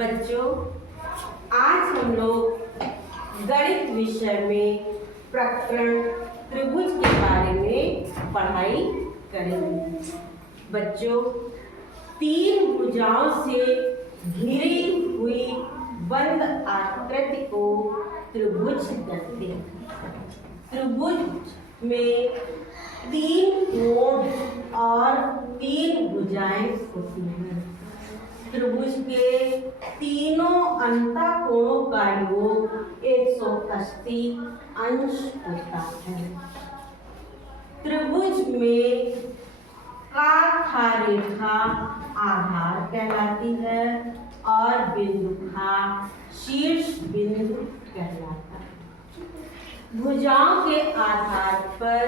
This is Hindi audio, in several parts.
बच्चों, आज हम लोग गणित विषय में प्रकरण त्रिभुज के बारे में पढ़ाई करेंगे। बच्चों, तीन भुजाओं से घिरी हुई बंद आकृति को त्रिभुज कहते हैं। त्रिभुज में तीन कोण और तीन भुजाएं होती हैं। त्रिभुज के तीनों अंतःकोणों का योग 180 अंश होता है। त्रिभुज में काखा रेखा आधार कहलाती है और बिंदुखा शीर्ष बिंदु कहलाता है। भुजाओं के आधार पर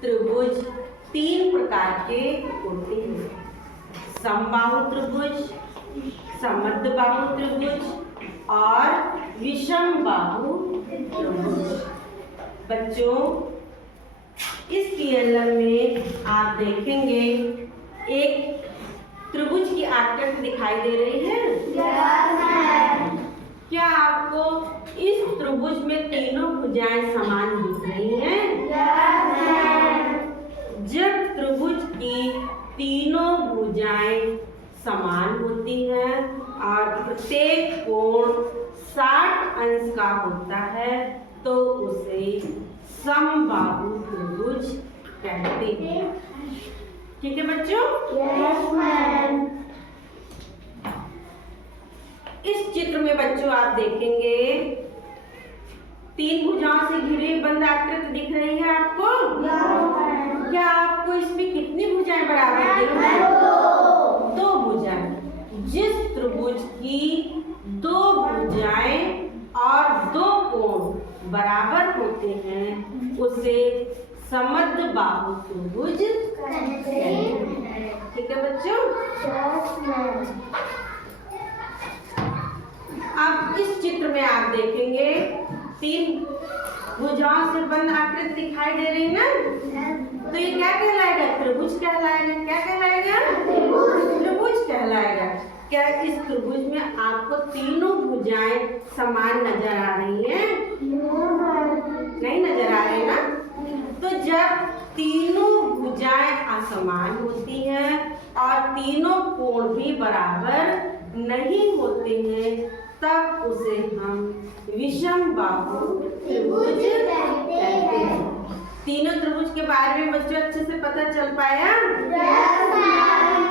त्रिभुज तीन प्रकार के होते हैं: समबाहु त्रिभुज, समद्विबाहु त्रिभुज और विषम बाहु त्रिभुज। बच्चों, इस पीएलएम में आप देखेंगे एक त्रिभुज की आकृति दिखाई दे रही है। क्या आपको इस त्रिभुज में तीनों भुजाएं समान दिख रही हैं? जब त्रिभुज की तीनों भुजाएं समान होती हैं और प्रत्येक कोण 60 अंश का होता है तो उसे समबाहु त्रिभुज कहते हैं। ठीक है बच्चों? Yes ma'am. इस चित्र में बच्चों आप देखेंगे तीन भुजाओं से घिरी बंद आकृति दिख रही है आपको? क्या आपको इसमें कितनी भुजाएं बराबर दिख रही हैं? दो भुजाएं। जिस त्रिभुज की दो भुजाएं और दो कोण बराबर होते हैं उसे समद्विबाहु त्रिभुज कहते हैं। ठीक है बच्चों? अब इस चित्र में आप देखेंगे तीन भुजाओं से बंद आकृति दिखाई दे रही है ना, तो ये क्या कहलाएगा? त्रिभुज कहलाएगा। क्या कहलाएगा? त्रिभुज कहलाएगा। क्या इस त्रिभुज में आपको तीनों भुजाएं समान नजर आ रही हैं? नहीं नजर आ रही ना? तो जब तीनों भुजाएं असमान होती हैं और तीनों कोण भी बराबर नहीं होते हैं तब उसे हम विषम बाहु त्रिभुज कहते हैं। तीनों त्रिभुज के बारे में बच्चों अच्छे से पता चल पाया?